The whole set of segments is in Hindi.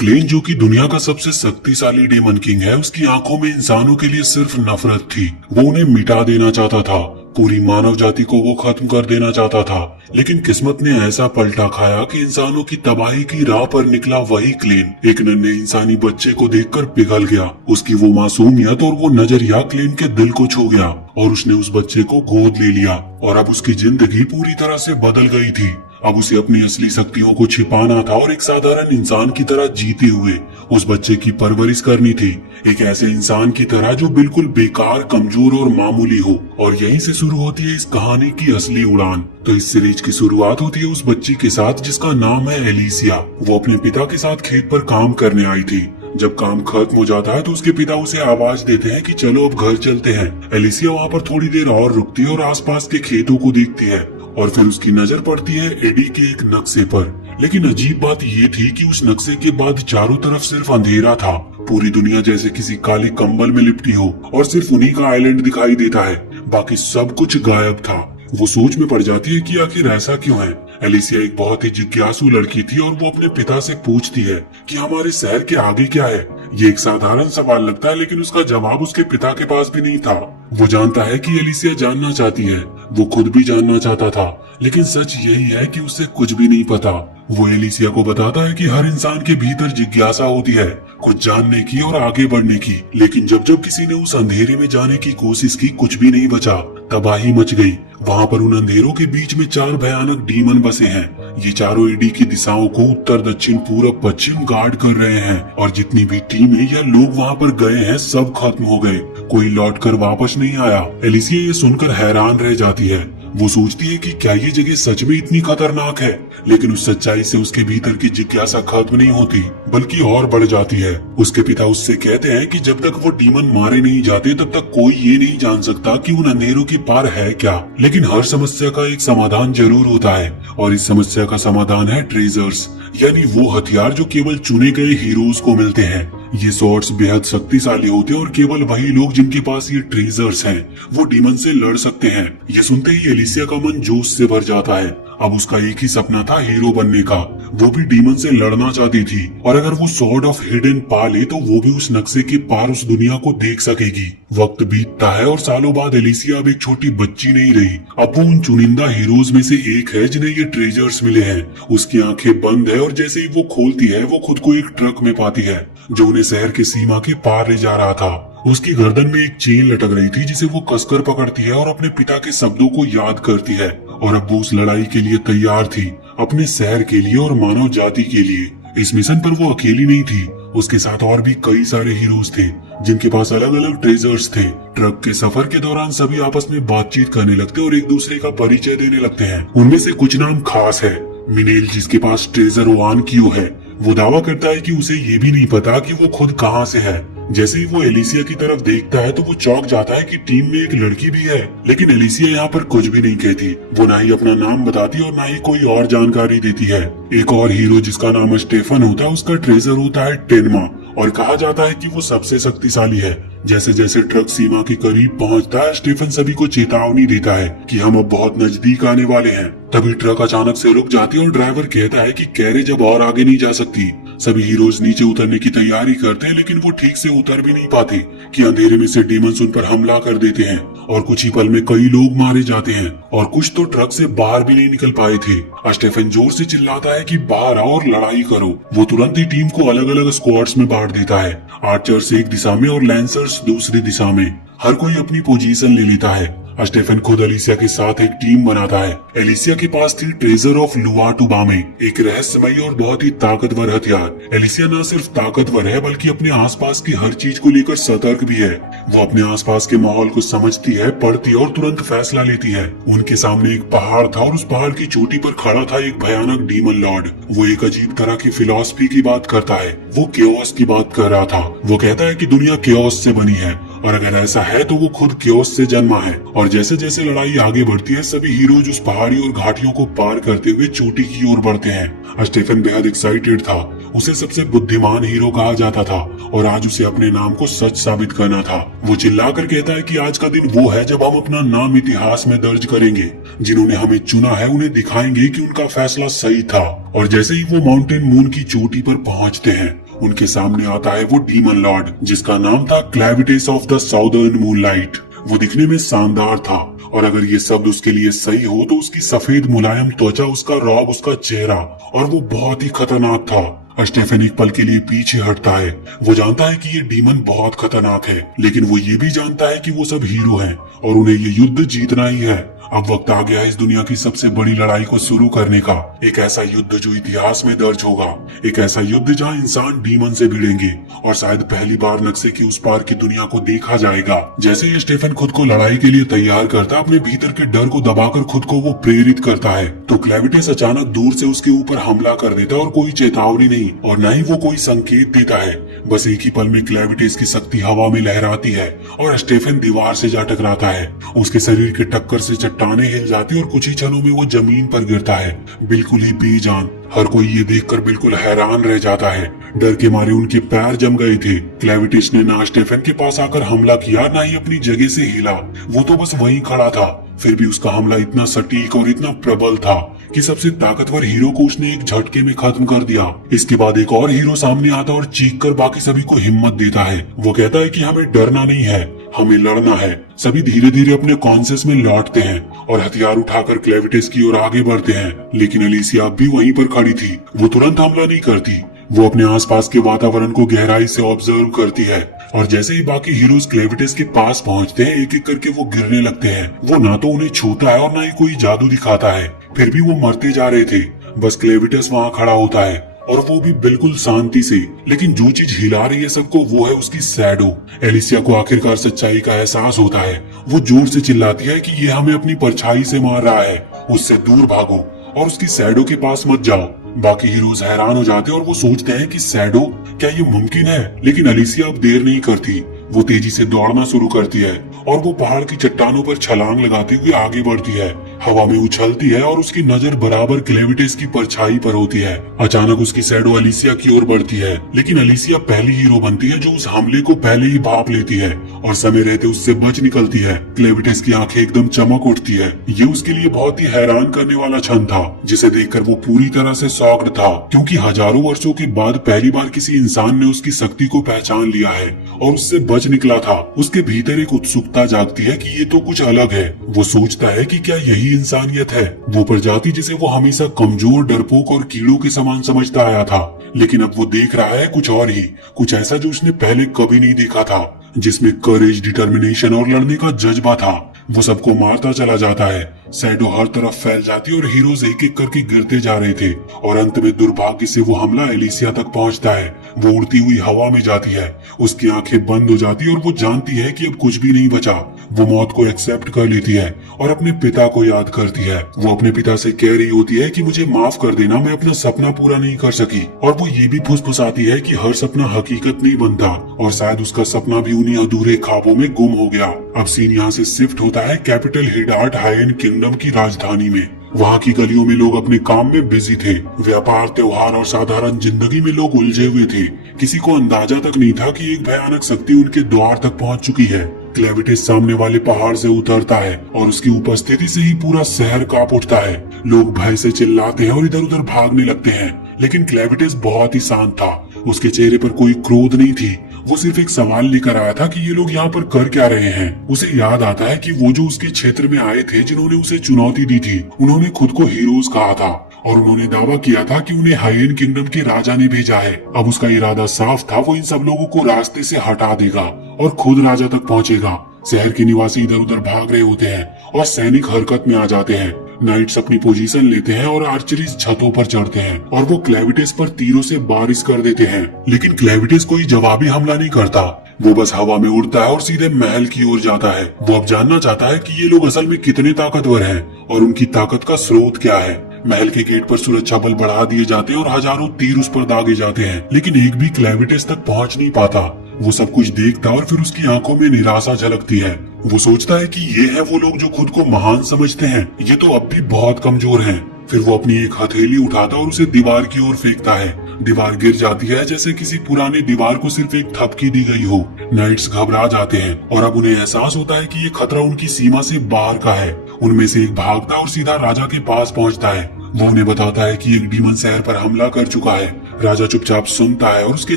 क्लेन जो कि दुनिया का सबसे शक्तिशाली डेमन किंग है, उसकी आंखों में इंसानों के लिए सिर्फ नफरत थी। वो उन्हें मिटा देना चाहता था, पूरी मानव जाति को वो खत्म कर देना चाहता था। लेकिन किस्मत ने ऐसा पलटा खाया कि इंसानों की तबाही की राह पर निकला वही क्लेन एक नन्हे इंसानी बच्चे को देखकर पिघल गया। उसकी वो मासूमियत और वो नजरिया क्लेन के दिल को छू गया और उसने उस बच्चे को गोद ले लिया। और अब उसकी जिंदगी पूरी तरह से बदल गई थी। अब उसे अपनी असली शक्तियों को छिपाना था और एक साधारण इंसान की तरह जीते हुए उस बच्चे की परवरिश करनी थी, एक ऐसे इंसान की तरह जो बिल्कुल बेकार, कमजोर और मामूली हो। और यहीं से शुरू होती है इस कहानी की असली उड़ान। तो इस सीरीज की शुरुआत होती है उस बच्ची के साथ जिसका नाम है एलिसिया। वो अपने पिता के साथ खेत पर काम करने आई थी। जब काम खत्म हो जाता है तो उसके पिता उसे आवाज देते हैं कि चलो अब घर चलते हैं। एलिसिया वहाँ पर थोड़ी देर और रुकती है और आसपास के खेतों को देखती है और फिर उसकी नजर पड़ती है एडी के एक नक्शे पर। लेकिन अजीब बात ये थी कि उस नक्शे के बाद चारों तरफ सिर्फ अंधेरा था। पूरी दुनिया जैसे किसी काली कंबल में लिपटी हो और सिर्फ उन्हीं का आइलैंड दिखाई देता है, बाकी सब कुछ गायब था। वो सोच में पड़ जाती है कि आखिर ऐसा क्यों है। एलिसिया एक बहुत ही जिज्ञासु लड़की थी और वो अपने पिता से पूछती है कि हमारे शहर के आगे क्या है। ये एक साधारण सवाल लगता है, लेकिन उसका जवाब उसके पिता के पास भी नहीं था। वो जानता है कि एलिसिया जानना चाहती है, वो खुद भी जानना चाहता था, लेकिन सच यही है कि उसे कुछ भी नहीं पता। वो एलिसिया को बताता है कि हर इंसान के भीतर जिज्ञासा होती है, कुछ जानने की और आगे बढ़ने की। लेकिन जब जब किसी ने उस अंधेरे में जाने की कोशिश की, कुछ भी नहीं बचा, तबाही मच गई। वहाँ पर उन अंधेरों के बीच में 4 भयानक डीमन बसे हैं। ये चारों एडी की दिशाओं को उत्तर, दक्षिण, पूरब, पश्चिम गार्ड कर रहे हैं। और जितनी भी टीमें या लोग वहाँ पर गए हैं, सब खत्म हो गए, कोई लौट कर वापस नहीं आया। एलिसिया ये सुनकर हैरान रह जाती है। वो सोचती है कि क्या ये जगह सच में इतनी खतरनाक है, लेकिन उस सच्चाई से उसके भीतर की जिज्ञासा खत्म नहीं होती, बल्कि और बढ़ जाती है। उसके पिता उससे कहते हैं कि जब तक वो डीमन मारे नहीं जाते तब तक कोई ये नहीं जान सकता कि उन अंधेरों के पार है क्या। लेकिन हर समस्या का एक समाधान जरूर होता है, और इस समस्या का समाधान है ट्रेजर्स, यानी वो हथियार जो केवल चुने गए हीरोज को मिलते हैं। ये स्वॉर्ड्स बेहद शक्तिशाली होते हैं और केवल वही लोग जिनके पास ये ट्रेजर्स हैं, वो डीमन से लड़ सकते हैं। ये सुनते ही एलिसिया का मन जोश से भर जाता है। अब उसका एक ही सपना था हीरो बनने का। वो भी डीमन से लड़ना चाहती थी, और अगर वो स्वॉर्ड ऑफ हिडन पा ले तो वो भी उस नक्शे के पार उस दुनिया को देख सकेगी। वक्त बीतता है और सालों बाद एलिसिया अब एक छोटी बच्ची नहीं रही। अब वो उन चुनिंदा हीरोज में से एक है जिन्हें ये ट्रेजर्स मिले हैं। उसकी आंखें बंद है और जैसे ही वो खोलती है, वो खुद को एक ट्रक में पाती है जो उन्हें शहर के सीमा के पार ले जा रहा था। उसकी गर्दन में एक चेन लटक रही थी जिसे वो कसकर पकड़ती है और अपने पिता के शब्दों को याद करती है। और अब वो उस लड़ाई के लिए तैयार थी, अपने शहर के लिए और मानव जाति के लिए। इस मिशन पर वो अकेली नहीं थी, उसके साथ और भी कई सारे हीरोज थे जिनके पास अलग अलग ट्रेजर्स थे। ट्रक के सफर के दौरान सभी आपस में बातचीत करने लगते और एक दूसरे का परिचय देने लगते हैं। उनमें से कुछ नाम खास है। मिनेल, जिसके पास ट्रेजर वान क्यू है, वो दावा करता है कि उसे ये भी नहीं पता कि वो खुद कहाँ से है। जैसे ही वो एलिसिया की तरफ देखता है तो वो चौंक जाता है कि टीम में एक लड़की भी है। लेकिन एलिसिया यहाँ पर कुछ भी नहीं कहती। वो ना ही अपना नाम बताती और ना ही कोई और जानकारी देती है। एक और हीरो जिसका नाम स्टेफन होता है, उसका ट्रेजर होता है टेनमा, और कहा जाता है कि वो सबसे शक्तिशाली है। जैसे जैसे ट्रक सीमा के करीब पहुंचता है, स्टीफन सभी को चेतावनी देता है कि हम अब बहुत नजदीक आने वाले हैं। तभी ट्रक अचानक से रुक जाती है और ड्राइवर कहता है कि कैरेज अब और आगे नहीं जा सकती। सभी हीरोज नीचे उतरने की तैयारी करते हैं, लेकिन वो ठीक से उतर भी नहीं पाते कि अंधेरे में से डीमंस उन पर हमला कर देते हैं और कुछ ही पल में कई लोग मारे जाते हैं और कुछ तो ट्रक से बाहर भी नहीं निकल पाए थे। स्टीफन जोर से चिल्लाता है कि बाहर आओ और लड़ाई करो। वो तुरंत ही टीम को अलग अलग स्क्वाड्स में बांट देता है, आर्चर्स एक दिशा में और लैंसर्स दूसरी दिशा में। हर कोई अपनी पोजीशन ले लेता है। स्टेफन खुद एलिसिया के साथ एक टीम बनाता है। एलिसिया के पास थी ट्रेजर ऑफ लुआटुबामे, एक रहस्यमयी और बहुत ही ताकतवर हथियार। एलिसिया न सिर्फ ताकतवर है बल्कि अपने आसपास की हर चीज को लेकर सतर्क भी है। वो अपने आसपास के माहौल को समझती है, पढ़ती है और तुरंत फैसला लेती है। उनके सामने एक पहाड़ था और उस पहाड़ की चोटी पर खड़ा था एक भयानक डीमन लॉर्ड। वो एक अजीब तरह की फिलॉसफी की बात करता है। वो केओस की बात कर रहा था। वो कहता है कि दुनिया केओस से बनी है और अगर ऐसा है तो वो खुद केओस से जन्मा है। और जैसे जैसे लड़ाई आगे बढ़ती है, सभी हीरोज उस पहाड़ी और घाटियों को पार करते हुए चोटी की ओर बढ़ते हैं। स्टीफन बेहद एक्साइटेड था। उसे सबसे बुद्धिमान हीरो कहा जाता था और आज उसे अपने नाम को सच साबित करना था। वो चिल्लाकर कहता है कि आज का दिन वो है जब हम अपना नाम इतिहास में दर्ज करेंगे। जिन्होंने हमें चुना है उन्हें दिखाएंगे कि उनका फैसला सही था। और जैसे ही वो माउंटेन मून की चोटी पर पहुंचते हैं, उनके सामने आता है वो डीमन लॉर्ड, जिसका नाम था क्लेविटिस ऑफ द साउदर्न मूनलाइट। वो दिखने में शानदार था, और अगर ये शब्द उसके लिए सही हो तो उसकी सफेद मुलायम त्वचा, उसका रौब, उसका चेहरा, और वो बहुत ही खतरनाक था। स्टेफन एक पल के लिए पीछे हटता है। वो जानता है कि ये डीमन बहुत खतरनाक है, लेकिन वो ये भी जानता है कि वो सब हीरो हैं और उन्हें ये युद्ध जीतना ही है। अब वक्त आ गया है इस दुनिया की सबसे बड़ी लड़ाई को शुरू करने का। एक ऐसा युद्ध जो इतिहास में दर्ज होगा, एक ऐसा युद्ध जहां इंसान डीमन से भिड़ेंगे और शायद पहली बार नक्शे की उस पार की दुनिया को देखा जाएगा। जैसे ही स्टेफन खुद को लड़ाई के लिए तैयार करता, अपने भीतर के डर को दबाकर खुद को वो प्रेरित करता है, तो क्लेविटिस अचानक दूर से उसके ऊपर हमला कर देता है, और कोई चेतावनी नहीं और न ही वो कोई संकेत देता है। बस एक ही पल में क्लेविटिस की शक्ति हवा में लहराती है और स्टेफन दीवार से जा टकराता है। उसके शरीर के टक्कर से चट्टाने हिल जाती और कुछ ही क्षणों में वो जमीन पर गिरता है, बिल्कुल ही बेजान। हर कोई ये देखकर बिल्कुल हैरान रह जाता है। डर के मारे उनके पैर जम गए थे। क्लेविटिस ने ना स्टेफन के पास आकर हमला किया, ना ही अपनी जगह से हिला। वो तो बस वहीं खड़ा था। फिर भी उसका हमला इतना सटीक और इतना प्रबल था कि सबसे ताकतवर हीरो को उसने एक झटके में खत्म कर दिया। इसके बाद एक और हीरो सामने आता और चीख कर बाकी सभी को हिम्मत देता है। वो कहता है कि हमें डरना नहीं है, हमें लड़ना है। सभी धीरे धीरे अपने कॉन्शियस में लौटते हैं और हथियार उठाकर क्लेविटिस की ओर आगे बढ़ते हैं। लेकिन एलिसिया अब भी वहीं पर खड़ी थी। वो तुरंत हमला नहीं करती। वो अपने आसपास के वातावरण को गहराई से ऑब्जर्व करती है, और जैसे ही बाकी हीरोज क्लेविटिस के पास पहुंचते हैं, एक एक करके वो गिरने लगते हैं। वो ना तो उन्हें छूता है और ना ही कोई जादू दिखाता है, फिर भी वो मरते जा रहे थे। बस क्लेविटिस वहाँ खड़ा होता है, और वो भी बिल्कुल शांति से। लेकिन जो चीज हिला रही है सबको, वो है उसकी शैडो। एलिसिया को आखिरकार सच्चाई का एहसास होता है। वो जोर से चिल्लाती है कि ये हमें अपनी परछाई से मार रहा है, उससे दूर भागो और उसकी शैडो के पास मत जाओ। बाकी हीरोज हैरान हो जाते हैं और वो सोचते हैं कि शैडो, क्या ये मुमकिन है? लेकिन एलिसिया अब देर नहीं करती। वो तेजी से दौड़ना शुरू करती है और वो पहाड़ की चट्टानों पर छलांग लगाती हुई आगे बढ़ती है। हवा में उछलती है और उसकी नजर बराबर क्लेविटिस की परछाई पर होती है। अचानक उसकी शैडो एलिसिया की ओर बढ़ती है, लेकिन एलिसिया पहली हीरो बनती है जो उस हमले को पहले ही भांप लेती है और समय रहते उससे बच निकलती है। क्लेविटिस की आंखें एकदम चमक उठती है। ये उसके लिए बहुत ही हैरान करने वाला क्षण था, जिसे देखकर वो पूरी तरह से शॉक्ड था, क्योंकि हजारों वर्षों के बाद पहली बार किसी इंसान ने उसकी शक्ति को पहचान लिया है और उससे बच निकला था। उसके भीतर एक उत्सुकता जागती है कि ये तो कुछ अलग है। वो सोचता है कि क्या यही इंसानियत है, वो प्रजाति जिसे वो हमेशा कमजोर, डरपोक और कीड़ों के समान समझता आया था। लेकिन अब वो देख रहा है कुछ और ही, कुछ ऐसा जो उसने पहले कभी नहीं देखा था, जिसमें करेज, डिटर्मिनेशन और लड़ने का जज्बा था। वो सबको मारता चला जाता है। शैडो हर तरफ फैल जाती और हीरोज एक एक करके गिरते जा रहे थे, और अंत में दुर्भाग्य से वो हमला एलिसिया तक पहुंचता है। वो उड़ती हुई हवा में जाती है, उसकी आंखें बंद हो जाती और वो जानती है कि अब कुछ भी नहीं बचा। वो मौत को एक्सेप्ट कर लेती है और अपने पिता को याद करती है। वो अपने पिता से कह रही होती है कि मुझे माफ कर देना, मैं अपना सपना पूरा नहीं कर सकी। और वो ये भी फुसफुसाती है कि हर सपना हकीकत नहीं बनता, और शायद उसका सपना भी उन्हीं अधूरे ख्वाबों में गुम हो गया। अब सीन यहाँ से शिफ्ट होता है कैपिटल हिडार्ट हाइएन किंगडम की राजधानी में। वहाँ की गलियों में लोग अपने काम में बिजी थे। व्यापार, त्योहार और साधारण जिंदगी में लोग उलझे हुए थे। किसी को अंदाजा तक नहीं था कि एक भयानक शक्ति उनके द्वार तक पहुँच चुकी है। क्लेविटिस सामने वाले पहाड़ से उतरता है और उसकी उपस्थिति से ही पूरा शहर कांप उठता है। लोग भय से चिल्लाते हैं और इधर उधर भागने लगते हैं, लेकिन क्लेविटिस बहुत ही शांत था। उसके चेहरे पर कोई क्रोध नहीं थी। वो सिर्फ एक सवाल लेकर आया था कि ये लोग यहाँ पर कर क्या रहे हैं। उसे याद आता है कि वो जो उसके क्षेत्र में आए थे, जिन्होंने उसे चुनौती दी थी, उन्होंने खुद को हीरोज कहा था और उन्होंने दावा किया था कि उन्हें हाइएन किंगडम के राजा ने भेजा है। अब उसका इरादा साफ था, वो इन सब लोगों को रास्ते से हटा देगा और खुद राजा तक पहुँचेगा। शहर के निवासी इधर उधर भाग रहे होते हैं और सैनिक हरकत में आ जाते हैं। नाइट्स अपनी पोजीशन लेते हैं और आर्चरीज छतों पर चढ़ते हैं और वो क्लेविटिस पर तीरों से बारिश कर देते हैं। लेकिन क्लेविटिस कोई जवाबी हमला नहीं करता। वो बस हवा में उड़ता है और सीधे महल की ओर जाता है। वो अब जानना चाहता है कि ये लोग असल में कितने ताकतवर हैं और उनकी ताकत का स्रोत क्या है। महल के गेट पर सुरक्षा बल बढ़ा दिए जाते हैं और हजारों तीर उस पर दागे जाते हैं, लेकिन एक भी क्लेविटिस तक पहुंच नहीं पाता। वो सब कुछ देखता और फिर उसकी आंखों में निराशा झलकती है। वो सोचता है कि ये है वो लोग जो खुद को महान समझते हैं, ये तो अब भी बहुत कमजोर हैं। फिर वो अपनी एक हथेली उठाता और उसे दीवार की ओर फेंकता है। दीवार गिर जाती है जैसे किसी पुरानी दीवार को सिर्फ एक थपकी दी गई हो। नाइट्स घबरा जाते हैं और अब उन्हें एहसास होता है कि ये खतरा उनकी सीमा से बाहर का है। उनमें से एक भागता और सीधा राजा के पास पहुंचता है। वो उन्हें बताता है कि एक डीमन शहर पर हमला कर चुका है। राजा चुपचाप सुनता है और उसके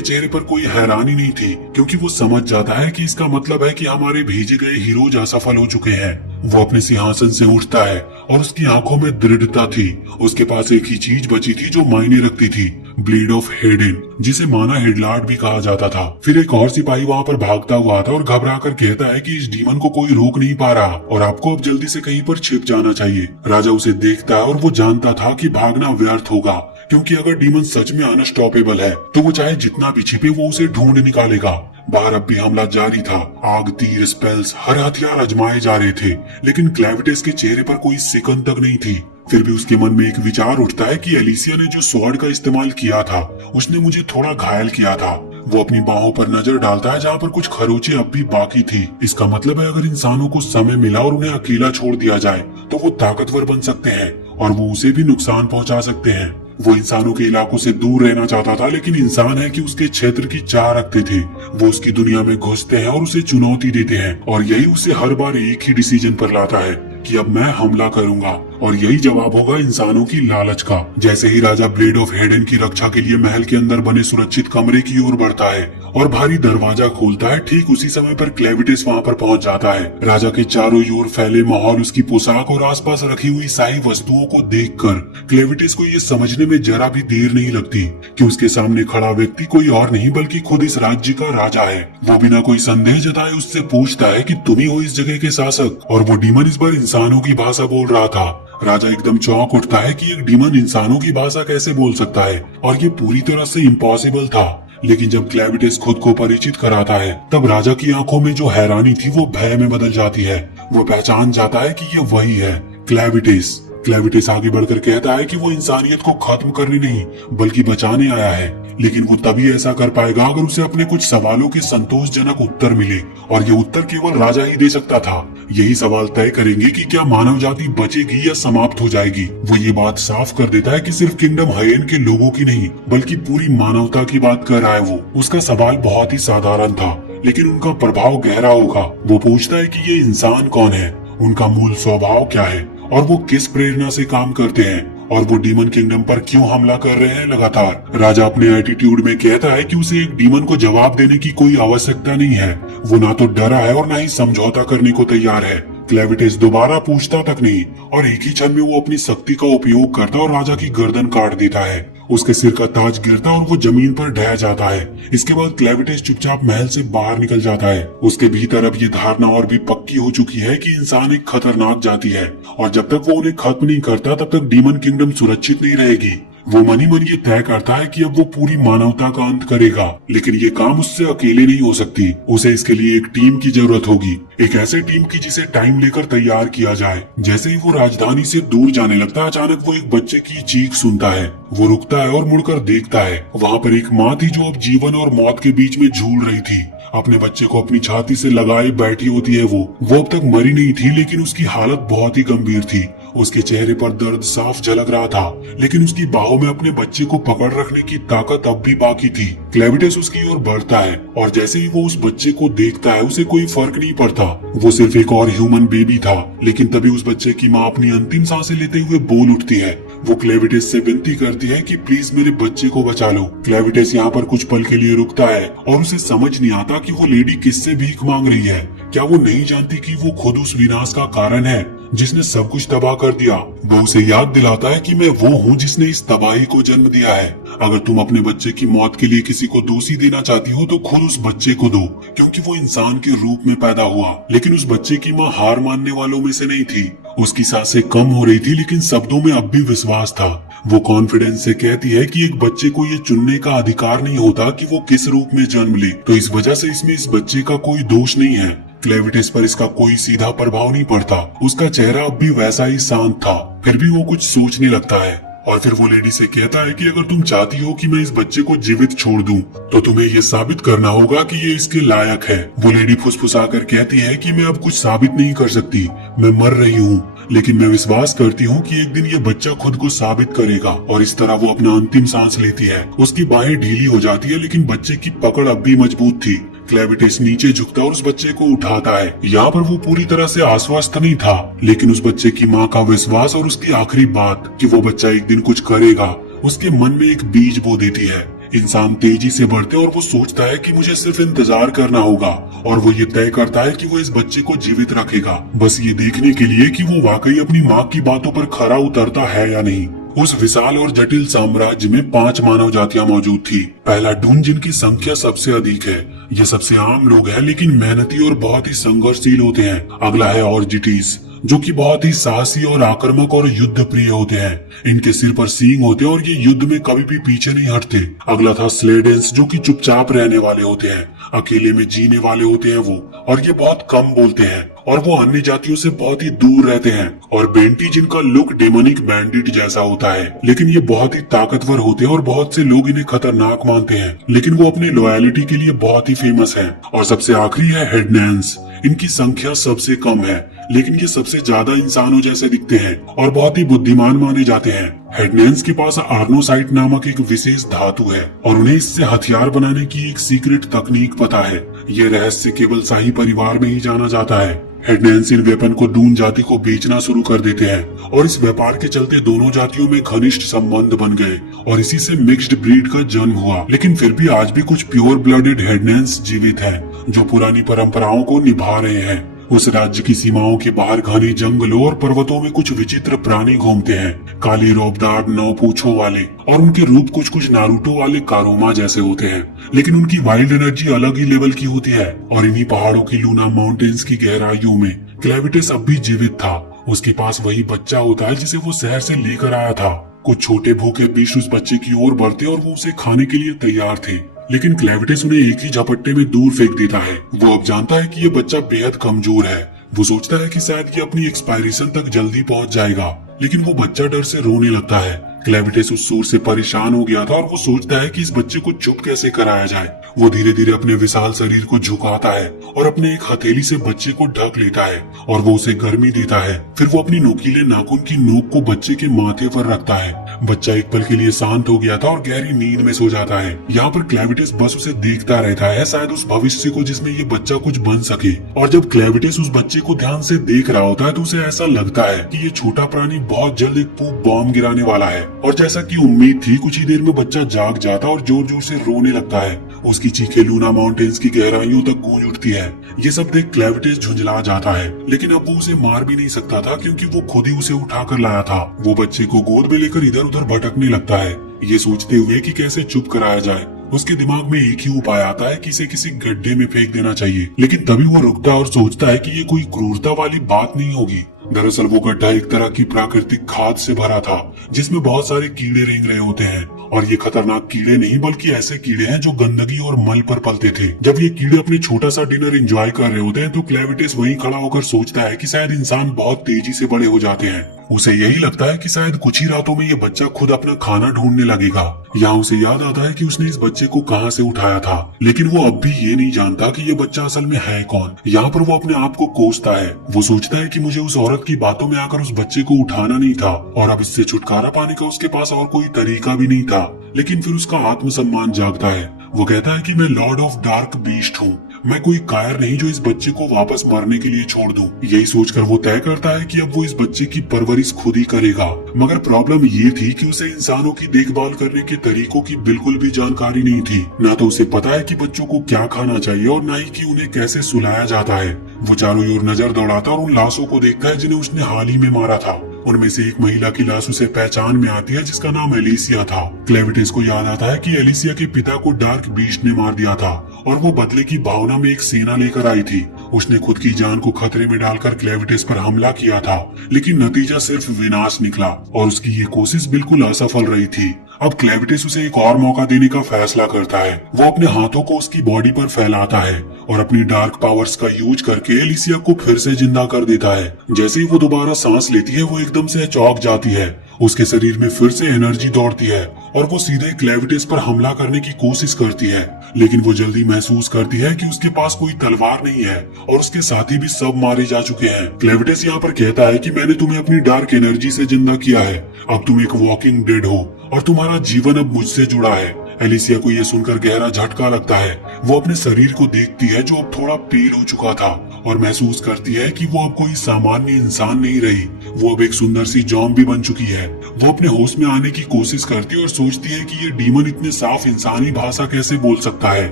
चेहरे पर कोई हैरानी नहीं थी, क्योंकि वो समझ जाता है कि इसका मतलब है कि हमारे भेजे गए हीरोज असफल हो चुके हैं। वो अपने सिंहासन से उठता है और उसकी आंखों में दृढ़ता थी। उसके पास एक ही चीज बची थी जो मायने रखती थी, ब्लेड ऑफ हेडेन, जिसे माना हेडलार्ड भी कहा जाता था। फिर एक और सिपाही वहाँ पर भागता हुआ आता और घबरा कर कहता है कि इस डीमन को कोई रोक नहीं पा रहा और आपको अब जल्दी से कहीं पर छिप जाना चाहिए। राजा उसे देखता है और वो जानता था कि भागना व्यर्थ होगा, क्योंकि अगर डीमन सच में अनस्टॉपेबल है तो वो चाहे जितना भी छिपे वो उसे ढूंढ निकालेगा। बाहर अब भी हमला जारी था। आग, तीर, स्पेल्स, हर हथियार आजमाए जा रहे थे, लेकिन क्लेविटिस के चेहरे पर कोई सिकन तक नहीं थी। फिर भी उसके मन में एक विचार उठता है कि एलिसिया ने जो स्वॉर्ड का इस्तेमाल किया था उसने मुझे थोड़ा घायल किया था। वो अपनी बाहों पर नजर डालता है जहाँ पर कुछ खरोंचे अब भी बाकी थी। इसका मतलब है अगर इंसानों को समय मिला और उन्हें अकेला छोड़ दिया जाए तो वो ताकतवर बन सकते हैं और वो उसे भी नुकसान पहुंचा सकते हैं। वो इंसानों के इलाकों से दूर रहना चाहता था, लेकिन इंसान है कि उसके क्षेत्र की चाह रखते थे। वो उसकी दुनिया में घुसते हैं और उसे चुनौती देते हैं, और यही उसे हर बार एक ही डिसीजन पर लाता है कि अब मैं हमला करूंगा, और यही जवाब होगा इंसानों की लालच का। जैसे ही राजा ब्लेड ऑफ हेडेन की रक्षा के लिए महल के अंदर बने सुरक्षित कमरे की ओर बढ़ता है और भारी दरवाजा खोलता है, ठीक उसी समय पर क्लेविटिस वहाँ पर पहुँच जाता है। राजा के चारों ओर फैले माहौल, उसकी पोशाक और आसपास रखी हुई शाही वस्तुओं को देखकर क्लेविटिस को ये समझने में जरा भी देर नहीं लगती कि उसके सामने खड़ा व्यक्ति कोई और नहीं बल्कि खुद इस राज्य का राजा है। वो बिना कोई संदेह जताए उससे पूछता है कि तुम ही हो इस जगह के शासक, और वो डीमन इस बार इंसानों की भाषा बोल रहा था। राजा एकदम चौंक उठता है कि एक डीमन इंसानों की भाषा कैसे बोल सकता है, और ये पूरी तरह से इम्पॉसिबल था। लेकिन जब क्लेविटिस खुद को परिचित कराता है तब राजा की आंखों में जो हैरानी थी वो भय में बदल जाती है। वो पहचान जाता है कि ये वही है, क्लेविटिस। क्लेविटिस आगे बढ़कर कहता है कि वो इंसानियत को खत्म करने नहीं बल्कि बचाने आया है, लेकिन वो तभी ऐसा कर पाएगा अगर उसे अपने कुछ सवालों के संतोषजनक उत्तर मिले, और ये उत्तर केवल राजा ही दे सकता था। यही सवाल तय करेंगे कि क्या मानव जाति बचेगी या समाप्त हो जाएगी। वो ये बात साफ कर देता है कि सिर्फ किंगडम हायेन के लोगों की नहीं बल्कि पूरी मानवता की बात कर रहा है वो। उसका सवाल बहुत ही साधारण था, लेकिन उनका प्रभाव गहरा होगा। वो पूछता है कि ये इंसान कौन है, उनका मूल स्वभाव क्या है, और वो किस प्रेरणा से काम करते हैं, और वो डीमन किंगडम पर क्यों हमला कर रहे हैं लगातार। राजा अपने एटीट्यूड में कहता है कि उसे एक डीमन को जवाब देने की कोई आवश्यकता नहीं है। वो ना तो डरा है और ना ही समझौता करने को तैयार है। क्लेविटिस दोबारा पूछता तक नहीं, और एक ही क्षण में वो अपनी शक्ति का उपयोग करता और राजा की गर्दन काट देता है। उसके सिर का ताज गिरता और वो जमीन पर ढह जाता है। इसके बाद क्लेविटिस चुपचाप महल से बाहर निकल जाता है। उसके भीतर अब ये धारणा और भी पक्की हो चुकी है कि इंसान एक खतरनाक जाति है, और जब तक वो उन्हें खत्म नहीं करता तब तक डीमन किंगडम सुरक्षित नहीं रहेगी। वो मन ही मन ये तय करता है कि अब वो पूरी मानवता का अंत करेगा, लेकिन ये काम उससे अकेले नहीं हो सकती। उसे इसके लिए एक टीम की जरूरत होगी, एक ऐसे टीम की जिसे टाइम लेकर तैयार किया जाए। जैसे ही वो राजधानी से दूर जाने लगता है, अचानक वो एक बच्चे की चीख सुनता है। वो रुकता है और मुड़कर देखता है। वहाँ पर एक माँ थी जो अब जीवन और मौत के बीच में झूल रही थी। अपने बच्चे को अपनी छाती से लगाए बैठी होती है। वो अब तक मरी नहीं थी, लेकिन उसकी हालत बहुत ही गंभीर थी। उसके चेहरे पर दर्द साफ झलक रहा था, लेकिन उसकी बाहों में अपने बच्चे को पकड़ रखने की ताकत अब भी बाकी थी। क्लेविटिस उसकी ओर बढ़ता है, और जैसे ही वो उस बच्चे को देखता है उसे कोई फर्क नहीं पड़ता। वो सिर्फ एक और ह्यूमन बेबी था। लेकिन तभी उस बच्चे की माँ अपनी अंतिम सांसें लेते हुए बोल उठती है। वो क्लेविटिस से विनती करती है कि प्लीज मेरे बच्चे को बचा लो। क्लेविटिस यहाँ पर कुछ पल के लिए रुकता है, और उसे समझ नहीं आता कि वो लेडी किससे भीख मांग रही है। क्या वो नहीं जानती कि वो खुद उस विनाश का कारण है जिसने सब कुछ तबाह कर दिया। वो उसे याद दिलाता है कि मैं वो हूँ जिसने इस तबाही को जन्म दिया है। अगर तुम अपने बच्चे की मौत के लिए किसी को दोषी देना चाहती हो तो खुद उस बच्चे को दो, क्योंकि वो इंसान के रूप में पैदा हुआ। लेकिन उस बच्चे की माँ हार मानने वालों में से नहीं थी। उसकी सांसें कम हो रही थी, लेकिन शब्दों में अब भी विश्वास था। वो कॉन्फिडेंस से कहती है कि एक बच्चे को ये चुनने का अधिकार नहीं होता कि वो किस रूप में जन्म ले, तो इस वजह से इसमें इस बच्चे का कोई दोष नहीं है। क्लेविटिस पर इसका कोई सीधा प्रभाव नहीं पड़ता। उसका चेहरा अब भी वैसा ही शांत था। फिर भी वो कुछ सोचने लगता है, और फिर वो लेडी से कहता है कि अगर तुम चाहती हो कि मैं इस बच्चे को जीवित छोड़ दूं, तो तुम्हें ये साबित करना होगा कि ये इसके लायक है। वो लेडी फुसफुसाकर कहती है कि मैं अब कुछ साबित नहीं कर सकती, मैं मर रही हूँ, लेकिन मैं विश्वास करती हूँ कि एक दिन ये बच्चा खुद को साबित करेगा। और इस तरह वो अपना अंतिम सांस लेती है। उसकी बाहें ढीली हो जाती है, लेकिन बच्चे की पकड़ अब भी मजबूत थी। क्लेविटिस नीचे झुकता और उस बच्चे को उठाता है। यहाँ पर वो पूरी तरह से आश्वस्त नहीं था, लेकिन उस बच्चे की माँ का विश्वास और उसकी आखिरी बात कि वो बच्चा एक दिन कुछ करेगा उसके मन में एक बीज बो देती है। इंसान तेजी से बढ़ते और वो सोचता है कि मुझे सिर्फ इंतजार करना होगा, और वो ये तय करता है कि वो इस बच्चे को जीवित रखेगा, बस ये देखने के लिए कि वो वाकई अपनी माँ की बातों पर खरा उतरता है या नहीं। उस विशाल और जटिल साम्राज्य में 5 मानव जातियां मौजूद थी। पहला डून, जिनकी संख्या सबसे अधिक है। ये सबसे आम लोग हैं, लेकिन मेहनती और बहुत ही संघर्षशील होते हैं। अगला है ऑर्जिटीज, जो कि बहुत ही साहसी और आक्रामक और युद्ध प्रिय होते हैं। इनके सिर पर सींग होते हैं और ये युद्ध में कभी भी पीछे नहीं हटते। अगला था स्लेडेंस, जो कि चुपचाप रहने वाले होते हैं, अकेले में जीने वाले होते हैं वो, और ये बहुत कम बोलते हैं और वो अन्य जातियों से बहुत ही दूर रहते हैं। और बेंटी, जिनका लुक डेमोनिक बैंडिट जैसा होता है, लेकिन ये बहुत ही ताकतवर होते हैं और बहुत से लोग इन्हें खतरनाक मानते हैं, लेकिन वो अपनी लॉयलिटी के लिए बहुत ही फेमस हैं। और सबसे आखिरी है हेडनैंस। इनकी संख्या सबसे कम है, लेकिन ये सबसे ज्यादा इंसानों जैसे दिखते हैं और बहुत ही बुद्धिमान माने जाते हैं। हेडनैंस के पास आर्नोसाइट नामक एक विशेष धातु है और उन्हें इससे हथियार बनाने की एक सीक्रेट तकनीक पता है। ये रहस्य केवल शाही परिवार में ही जाना जाता है। हेडनैंस इन वेपन को डून जाति को बेचना शुरू कर देते हैं और इस व्यापार के चलते दोनों जातियों में घनिष्ठ संबंध बन गए और इसी से मिक्स्ड ब्रीड का जन्म हुआ। लेकिन फिर भी आज भी कुछ प्योर ब्लडेड हेडनैंस जीवित हैं, जो पुरानी परंपराओं को निभा रहे हैं। उस राज्य की सीमाओं के बाहर घने जंगलों और पर्वतों में कुछ विचित्र प्राणी घूमते हैं, काले रोबदार 9 पूंछों वाले, और उनके रूप कुछ नारुतो वाले कारोमा जैसे होते हैं, लेकिन उनकी वाइल्ड एनर्जी अलग ही लेवल की होती है। और इन्हीं पहाड़ों की लूना माउंटेन्स की गहराइयों में क्लेविटिस अब भी जीवित था। उसके पास वही बच्चा होता है जिसे वो शहर से लेकर आया था। कुछ छोटे भूखे बीश उस बच्चे की ओर बढ़ते और वो उसे खाने के लिए तैयार थे, लेकिन क्लेविटिस उन्हें एक ही झपट्टे में दूर फेंक देता है। वो अब जानता है कि ये बच्चा बेहद कमजोर है। वो सोचता है कि शायद ये अपनी एक्सपायरेशन तक जल्दी पहुंच जाएगा, लेकिन वो बच्चा डर से रोने लगता है। क्लेविटिस उस सूर से परेशान हो गया था और वो सोचता है कि इस बच्चे को चुप कैसे कराया जाए। वो धीरे धीरे अपने विशाल शरीर को झुकाता है और अपने एक हथेली से बच्चे को ढक लेता है और वो उसे गर्मी देता है। फिर वो अपनी नोकीले नाखून की नोक को बच्चे के माथे पर रखता है। बच्चा एक पल के लिए शांत हो गया था और गहरी नींद में सो जाता है। यहाँ पर क्लेविटिस बस उसे देखता रहता है, शायद उस भविष्य को जिसमें ये बच्चा कुछ बन सके। और जब क्लेविटिस उस बच्चे को ध्यान से देख रहा होता है तो उसे ऐसा लगता है कि ये छोटा प्राणी बहुत जल्द एक पूप बॉम्ब गिराने वाला है। और जैसा कि उम्मीद थी, कुछ ही देर में बच्चा जाग जाता और जोर जोर से रोने लगता है। उसकी चीखें लूना माउंटेन्स की गहराइयों तक गूंज उठती है। ये सब देख क्लेविटिस झुंझला जाता है, लेकिन अब वो उसे मार भी नहीं सकता था क्योंकि वो खुद ही उसे उठा कर लाया था। वो बच्चे को गोद में लेकर इधर उधर भटकने लगता है, ये सोचते हुए कि कैसे चुप कराया जाए। उसके दिमाग में एक ही उपाय आता है कि इसे किसी गड्ढे में फेंक देना चाहिए, लेकिन तभी वो रुकता और सोचता है कि ये कोई क्रूरता वाली बात नहीं होगी। दरअसल वो गड्ढा एक तरह की प्राकृतिक खाद से भरा था, जिसमें बहुत सारे कीड़े रेंग रहे होते हैं। और ये खतरनाक कीड़े नहीं बल्कि ऐसे कीड़े हैं जो गंदगी और मल पर पलते थे। जब ये कीड़े अपने छोटा सा डिनर एंजॉय कर रहे होते हैं तो क्लेविटिस वहीं खड़ा होकर सोचता है कि शायद इंसान बहुत तेजी से बड़े हो जाते हैं। उसे यही लगता है कि शायद कुछ ही रातों में ये बच्चा खुद अपना खाना ढूंढने लगेगा। यहाँ उसे याद आता है कि उसने इस बच्चे को कहाँ से उठाया था, लेकिन वो अब भी ये नहीं जानता कि ये बच्चा असल में है कौन। यहाँ पर वो अपने आप को कोसता है। वो सोचता है कि मुझे उस औरत की बातों में आकर उस बच्चे को उठाना नहीं था और अब इससे छुटकारा पाने का उसके पास और कोई तरीका भी नहीं था। लेकिन फिर उसका आत्मसम्मान जागता है। वो कहता है कि मैं लॉर्ड ऑफ डार्क बीस्ट हूँ, मैं कोई कायर नहीं जो इस बच्चे को वापस मरने के लिए छोड़ दूं। यही सोचकर वो तय करता है कि अब वो इस बच्चे की परवरिश खुद ही करेगा। मगर प्रॉब्लम ये थी कि उसे इंसानों की देखभाल करने के तरीकों की बिल्कुल भी जानकारी नहीं थी। ना तो उसे पता है कि बच्चों को क्या खाना चाहिए और ना ही कि उन्हें कैसे सुलाया जाता है। वो चारों ओर नजर दौड़ाता और उन लाशों को देखता है जिन्हें उसने हाल ही में मारा था। उनमें से एक महिला की लाश उसे पहचान में आती है, जिसका नाम एलिसिया था। क्लेविटिस को याद आता है कि एलिसिया के पिता को डार्क बीस्ट ने मार दिया था और वो बदले की भावना में एक सेना लेकर आई थी। उसने खुद की जान को खतरे में डालकर क्लेविटिस पर हमला किया था, लेकिन नतीजा सिर्फ विनाश निकला और उसकी ये कोशिश बिल्कुल असफल रही थी। अब क्लेविटिस उसे एक और मौका देने का फैसला करता है। वो अपने हाथों को उसकी बॉडी पर फैलाता है और अपनी डार्क पावर्स का यूज करके एलिसिया को फिर से जिंदा कर देता है। जैसे ही वो दोबारा सांस लेती है वो एकदम से चौंक जाती है। उसके शरीर में फिर से एनर्जी दौड़ती है और वो सीधे क्लेविटिस पर हमला करने की कोशिश करती है, लेकिन वो जल्दी महसूस करती है कि उसके पास कोई तलवार नहीं है और उसके साथी भी सब मारे जा चुके हैं। क्लेविटिस यहाँ पर कहता है कि मैंने तुम्हें अपनी डार्क एनर्जी से जिंदा किया है, अब तुम एक वॉकिंग डेड हो और तुम्हारा जीवन अब मुझसे जुड़ा है। एलिसिया को यह सुनकर गहरा झटका लगता है। वो अपने शरीर को देखती है जो अब थोड़ा पील हो चुका था और महसूस करती है कि वो अब कोई सामान्य इंसान नहीं रही, वो अब एक सुंदर सी जॉम्बी बन चुकी है। वो अपने होश में आने की कोशिश करती है और सोचती है कि ये डीमन इतने साफ इंसानी भाषा कैसे बोल सकता है,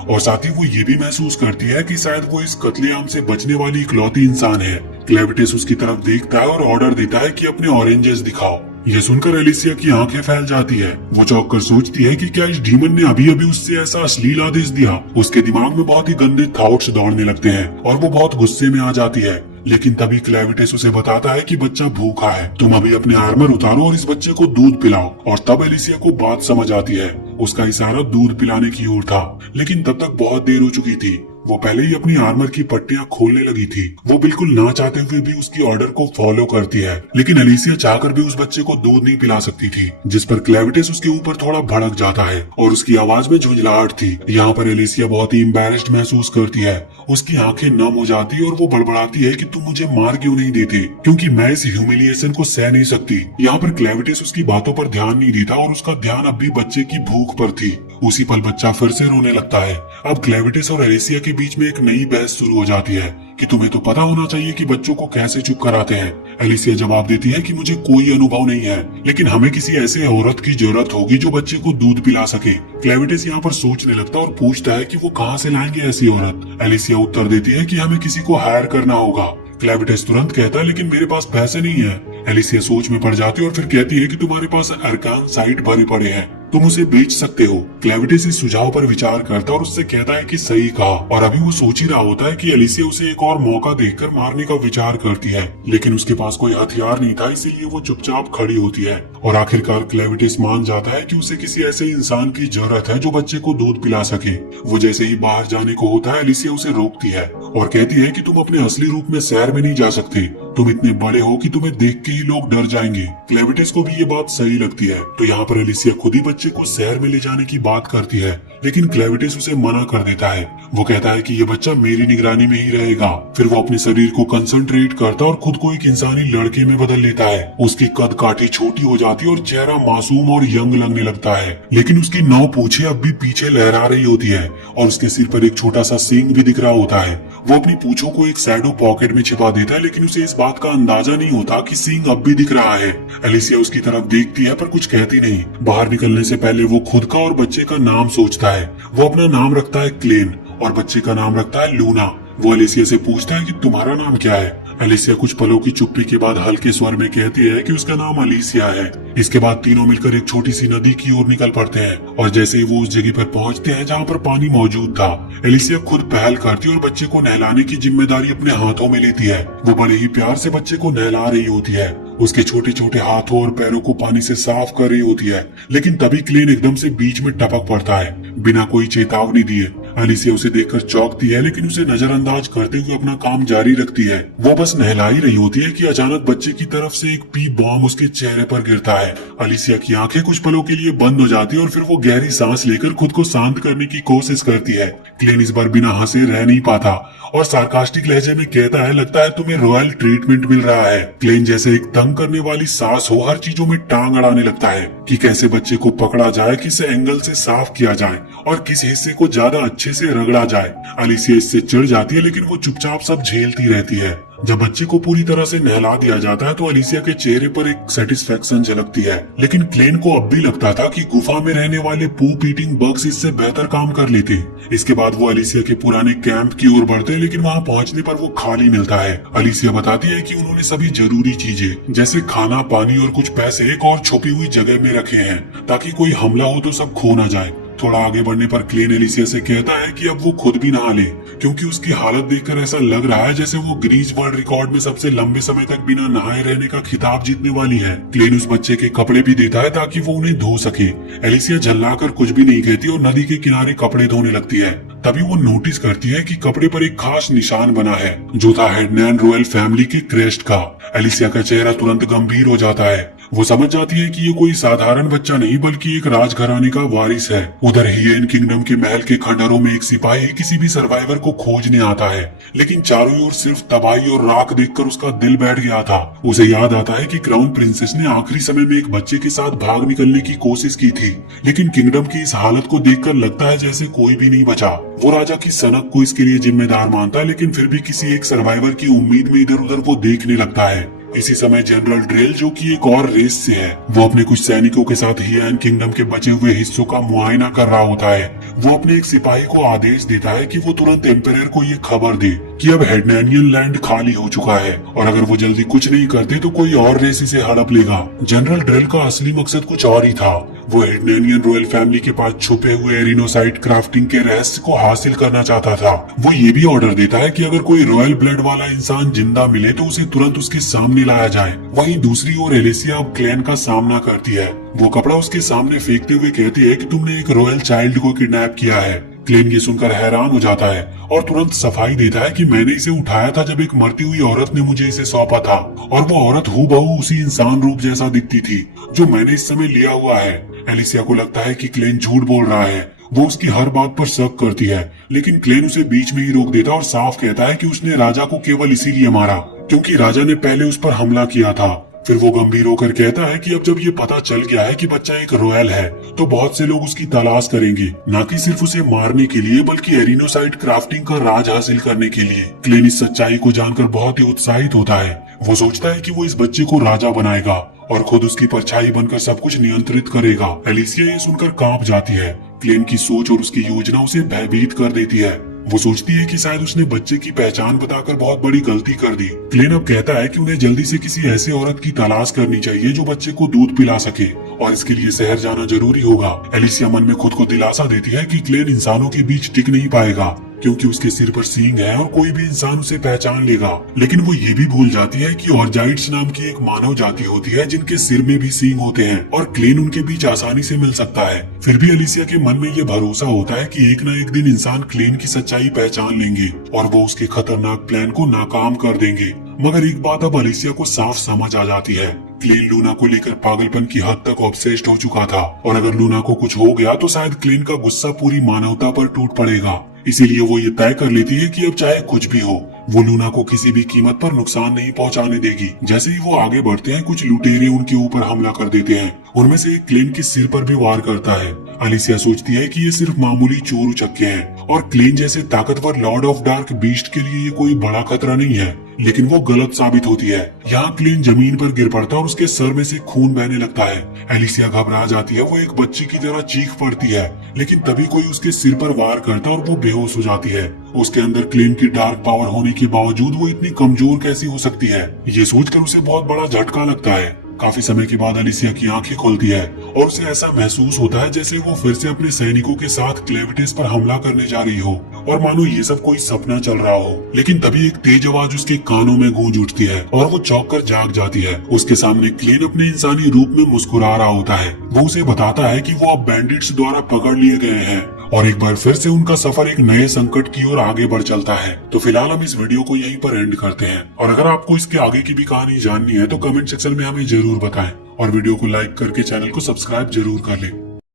और साथ ही वो ये भी महसूस करती है कि शायद वो इस कत्लेआम से बचने वाली इकलौती इंसान है। क्लेविटिस उसकी तरफ देखता है और ऑर्डर देता है कि अपने ऑरेंजेस दिखाओ। ये सुनकर एलिसिया की आंखें फैल जाती है। वो चौंक कर सोचती है कि क्या इस डीमन ने अभी अभी उससे ऐसा अश्लील आदेश दिया। उसके दिमाग में बहुत ही गंदे थॉट्स दौड़ने लगते हैं और वो बहुत गुस्से में आ जाती है। लेकिन तभी क्लेविटिस उसे बताता है कि बच्चा भूखा है, तुम अभी अपने आर्मर उतारो और इस बच्चे को दूध पिलाओ। और तब एलिसिया को बात समझ आती है। उसका इशारा दूध पिलाने की ओर था, लेकिन तब तक बहुत देर हो चुकी थी। वो पहले ही अपनी आर्मर की पट्टियां खोलने लगी थी। वो बिल्कुल ना चाहते हुए भी उसकी ऑर्डर को फॉलो करती है, लेकिन एलिसिया चाहकर भी उस बच्चे को दूध नहीं पिला सकती थी, जिस पर क्लेविटिस उसके ऊपर थोड़ा भड़क जाता है और उसकी आवाज में झुंझलाहट थी। यहाँ पर एलिसिया बहुत ही एम्बैरेस्ड महसूस करती है। उसकी आंखें नम हो जाती है और वो बड़बड़ाती है कि तुम मुझे मार क्यों नहीं देते, क्योंकि मैं इस ह्यूमिलिएशन को सह नहीं सकती। यहाँ पर क्लेविटिस उसकी बातों पर ध्यान नहीं देता और उसका ध्यान अब भी बच्चे की भूख पर थी। उसी पल बच्चा फिर से रोने लगता है। अब क्लेविटिस और एलिसिया के बीच में एक नई बहस शुरू हो जाती है कि तुम्हें तो पता होना चाहिए कि बच्चों को कैसे चुप कराते हैं। एलिसिया जवाब देती है कि मुझे कोई अनुभव नहीं है, लेकिन हमें किसी ऐसे औरत की जरूरत होगी जो बच्चे को दूध पिला सके। क्लेविटिस यहाँ पर सोचने लगता है और पूछता है कि वो कहाँ से लाएंगे ऐसी औरत। एलिसिया उत्तर देती है कि हमें किसी को हायर करना होगा। क्लेविटिस तुरंत कहता है लेकिन मेरे पास पैसे नहीं है। एलिसिया सोच में पड़ जाती है और फिर कहती है कि तुम्हारे पास अरकान साइट भरे पड़े हैं, तुम उसे बेच सकते हो। क्लेविटिस इस सुझाव पर विचार करता है और उससे कहता है कि सही कहा, और अभी वो सोच ही रहा होता है कि एलिसिया उसे एक और मौका देखकर मारने का विचार करती है, लेकिन उसके पास कोई हथियार नहीं था, इसीलिए वो चुपचाप खड़ी होती है। और आखिरकार क्लेविटिस मान जाता है कि उसे किसी ऐसे इंसान की जरूरत है जो बच्चे को दूध पिला सके। वो जैसे ही बाहर जाने को होता है, एलिसिया उसे रोकती है और कहती है कि तुम अपने असली रूप में शहर में नहीं जा सकते, तुम इतने बड़े हो कि तुम्हें देख के ही लोग डर जाएंगे। क्लेविटिस को भी ये बात सही लगती है, तो यहाँ पर एलिसिया खुद ही बच्चे को शहर में ले जाने की बात करती है, लेकिन क्लेविटिस उसे मना कर देता है। वो कहता है कि ये बच्चा मेरी निगरानी में ही रहेगा। फिर वो अपने शरीर को कंसंट्रेट करता और खुद को एक इंसानी लड़के में बदल लेता है। उसकी कद काठी छोटी हो जाती है और चेहरा मासूम और यंग लगने लगता है, लेकिन उसकी 9 पूंछें अब भी पीछे लहरा रही होती है और उसके सिर पर एक छोटा सा सींग भी दिख रहा होता है। वो अपनी पूंछों को एक शैडो पॉकेट में छिपा देता है, लेकिन उसे इस बात का अंदाजा नहीं होता कि सींग अब भी दिख रहा है। एलिसिया उसकी तरफ देखती है पर कुछ कहती नहीं। बाहर निकलने से पहले वो खुद का और बच्चे का नाम सोचता है। वो अपना नाम रखता है क्लेन और बच्चे का नाम रखता है लूना। वो एलिसिया से पूछता है कि तुम्हारा नाम क्या है। एलिसिया कुछ पलों की चुप्पी के बाद हल्के स्वर में कहती है कि उसका नाम अलीसिया है। इसके बाद तीनों मिलकर एक छोटी सी नदी की ओर निकल पड़ते हैं और जैसे ही वो उस जगह पर पहुंचते हैं जहाँ पर पानी मौजूद था, एलिसिया खुद पहल करती है और बच्चे को नहलाने की जिम्मेदारी अपने हाथों में लेती है। वो बड़े ही प्यार से बच्चे को नहला रही होती है, उसके छोटे छोटे हाथों और पैरों को पानी से साफ कर रही होती है, लेकिन तभी क्लेन एकदम से बीच में टपक पड़ता है बिना कोई चेतावनी दिए। एलिसिया उसे देखकर चौंकती है, लेकिन उसे नजरअंदाज करते हुए अपना काम जारी रखती है। वो बस नहला ही रही होती है कि अचानक बच्चे की तरफ से एक पी बॉम्ब उसके चेहरे पर गिरता है। एलिसिया की आंखें कुछ पलों के लिए बंद हो जाती है और फिर वो गहरी सांस लेकर खुद को शांत करने की कोशिश करती है। क्लेन इस बार बिना हंसे रह नहीं पाता और सार्कास्टिक लहजे में कहता है, लगता है तुम्हें रॉयल ट्रीटमेंट मिल रहा है। क्लेन जैसे एक तंग करने वाली सास हो हर चीजों में टांग अड़ाने लगता है कि कैसे बच्चे को पकड़ा जाए, किस एंगल से साफ किया जाए और किस हिस्से को ज्यादा अच्छे से रगड़ा जाए। एलिसिया इससे चिढ़ जाती है, लेकिन वो चुपचाप सब झेलती रहती है। जब बच्चे को पूरी तरह से नहला दिया जाता है तो एलिसिया के चेहरे पर एक सेटिस्फेक्शन झलकती है, लेकिन क्लेन को अब भी लगता था कि गुफा में रहने वाले पूप ईटिंग बग्स इससे बेहतर काम कर लेते। इसके बाद वो एलिसिया के पुराने कैंप की ओर बढ़ते, लेकिन वहाँ पहुँचने पर वो खाली मिलता है। एलिसिया बताती है कि उन्होंने सभी जरूरी चीजें जैसे खाना, पानी और कुछ पैसे एक और छुपी हुई जगह में रखे हैं ताकि कोई हमला हो तो सब खो न जाए। थोड़ा आगे बढ़ने पर क्लेन एलिसिया से कहता है कि अब वो खुद भी नहा ले, क्योंकि उसकी हालत देखकर ऐसा लग रहा है जैसे वो गिनीज वर्ल्ड रिकॉर्ड में सबसे लंबे समय तक बिना नहाए रहने का खिताब जीतने वाली है। क्लेन उस बच्चे के कपड़े भी देता है ताकि वो उन्हें धो सके। एलिसिया झल्लाकर कुछ भी नहीं कहती और नदी के किनारे कपड़े धोने लगती है। तभी वो नोटिस करती है कि कपड़े पर एक खास निशान बना है जो था हेडनैन रॉयल फैमिली के क्रेस्ट का। एलिसिया का चेहरा तुरंत गंभीर हो जाता है। वो समझ जाती है कि ये कोई साधारण बच्चा नहीं बल्कि एक राजघराने का वारिस है। उधर हियेन किंगडम के महल के खंडरों में एक सिपाही किसी भी सर्वाइवर को खोजने आता है, लेकिन चारों ओर सिर्फ तबाही और राख देखकर उसका दिल बैठ गया था। उसे याद आता है कि क्राउन प्रिंसेस ने आखिरी समय में एक बच्चे के साथ भाग निकलने की कोशिश की थी, लेकिन किंगडम की इस हालत को देखकर लगता है जैसे कोई भी नहीं बचा। वो राजा की सनक को इसके लिए जिम्मेदार मानता है, लेकिन फिर भी किसी एक सर्वाइवर की उम्मीद में इधर उधर वो देखने लगता है। इसी समय जनरल ड्रेल, जो कि एक और रेस से है, वो अपने कुछ सैनिकों के साथ हियेन किंगडम के बचे हुए हिस्सों का मुआयना कर रहा होता है। वो अपने एक सिपाही को आदेश देता है कि वो तुरंत एम्परर को ये खबर दे कि अब हेडनेनियन लैंड खाली हो चुका है और अगर वो जल्दी कुछ नहीं करते तो कोई और रेस इसे हड़प लेगा। जनरल ड्रेल का असली मकसद कुछ और ही था। वो हेडनेनियन रॉयल फैमिली के पास छुपे हुए एरिनोसाइट क्राफ्टिंग के रहस्य को हासिल करना चाहता था। वो ये भी ऑर्डर देता है कि अगर कोई रॉयल ब्लड वाला इंसान जिंदा मिले तो उसे तुरंत उसके सामने लाया जाए। वहीं दूसरी ओर एलिसिया अब क्लैन का सामना करती है। वो कपड़ा उसके सामने फेंकते हुए कहती है कि तुमने एक रॉयल चाइल्ड को किडनैप किया है। क्लेन ये सुनकर हैरान हो जाता है और तुरंत सफाई देता है कि मैंने इसे उठाया था जब एक मरती हुई औरत ने मुझे इसे सौंपा था और वो औरत हूबहू उसी इंसान रूप जैसा दिखती थी जो मैंने इस समय लिया हुआ है। एलिसिया को लगता है कि क्लेन झूठ बोल रहा है। वो उसकी हर बात पर शक करती है, लेकिन क्लेन उसे बीच में ही रोक देता और साफ कहता है कि उसने राजा को केवल इसीलिए मारा क्योंकि राजा ने पहले उस पर हमला किया था। फिर वो गंभीर होकर कहता है कि अब जब ये पता चल गया है कि बच्चा एक रॉयल है तो बहुत से लोग उसकी तलाश करेंगे, न कि सिर्फ उसे मारने के लिए बल्कि एरिनोसाइट क्राफ्टिंग का राज हासिल करने के लिए। क्लेन इस सच्चाई को जानकर बहुत ही उत्साहित होता है। वो सोचता है कि वो इस बच्चे को राजा बनाएगा और खुद उसकी परछाई बनकर सब कुछ नियंत्रित करेगा। एलिसिया ये सुनकर कांप जाती है। क्लेन की सोच और उसकी योजना उसे भयभीत कर देती है। वो सोचती है कि शायद उसने बच्चे की पहचान बताकर बहुत बड़ी गलती कर दी। क्लेन अब कहता है कि उन्हें जल्दी से किसी ऐसे औरत की तलाश करनी चाहिए जो बच्चे को दूध पिला सके और इसके लिए शहर जाना जरूरी होगा। एलिसिया मन में खुद को दिलासा देती है कि क्लेन इंसानों के बीच टिक नहीं पाएगा क्योंकि उसके सिर पर सींग है और कोई भी इंसान उसे पहचान लेगा। लेकिन वो ये भी भूल जाती है कि ऑर्जाइड्स नाम की एक मानव जाति होती है जिनके सिर में भी सींग होते हैं और क्लेन उनके बीच आसानी से मिल सकता है। फिर भी एलिसिया के मन में ये भरोसा होता है कि एक न एक दिन इंसान क्लेन की सच्चाई पहचान लेंगे और वो उसके खतरनाक प्लान को नाकाम कर देंगे। मगर एक बात अब एलिसिया को साफ समझ आ जाती है। क्लेन लूना को लेकर पागलपन की हद तक ऑब्सेस्ड हो चुका था और अगर लूना को कुछ हो गया तो शायद क्लेन का गुस्सा पूरी मानवता पर टूट पड़ेगा। इसीलिए वो ये तय कर लेती है कि अब चाहे कुछ भी हो वो लूना को किसी भी कीमत पर नुकसान नहीं पहुंचाने देगी। जैसे ही वो आगे बढ़ते हैं कुछ लुटेरे उनके ऊपर हमला कर देते हैं। उनमें से एक क्लेन के सिर पर भी वार करता है। एलिसिया सोचती है कि ये सिर्फ मामूली चोर उचक्के हैं और क्लेन जैसे ताकतवर लॉर्ड ऑफ डार्क बीस्ट के लिए ये कोई बड़ा खतरा नहीं है, लेकिन वो गलत साबित होती है। यहाँ क्लेन जमीन पर गिर पड़ता है और उसके सर में से खून बहने लगता है। एलिसिया घबरा जाती है। वो एक बच्ची की तरह चीख पड़ती है, लेकिन तभी कोई उसके सिर पर वार करता है और वो बेहोश हो जाती है। उसके अंदर क्लेन की डार्क पावर होने के बावजूद वो इतनी कमजोर कैसी हो सकती है, ये सोचकर उसे बहुत बड़ा झटका लगता है। काफी समय के बाद एलिसिया की आंखें खुलती है और उसे ऐसा महसूस होता है जैसे वो फिर से अपने सैनिकों के साथ क्लेविटिस पर हमला करने जा रही हो और मानो ये सब कोई सपना चल रहा हो। लेकिन तभी एक तेज आवाज उसके कानों में गूंज उठती है और वो चौंक कर जाग जाती है। उसके सामने क्लेन अपने इंसानी रूप में मुस्कुरा रहा होता है। वो उसे बताता है कि वो अब बैंडिट्स द्वारा पकड़ लिए गए हैं और एक बार फिर से उनका सफर एक नए संकट की ओर आगे बढ़ चलता है। तो फिलहाल हम इस वीडियो को यहीं पर एंड करते हैं और अगर आपको इसके आगे की भी कहानी जाननी है तो कमेंट सेक्शन में हमें जरूर बताएं और वीडियो को लाइक करके चैनल को सब्सक्राइब जरूर कर लें।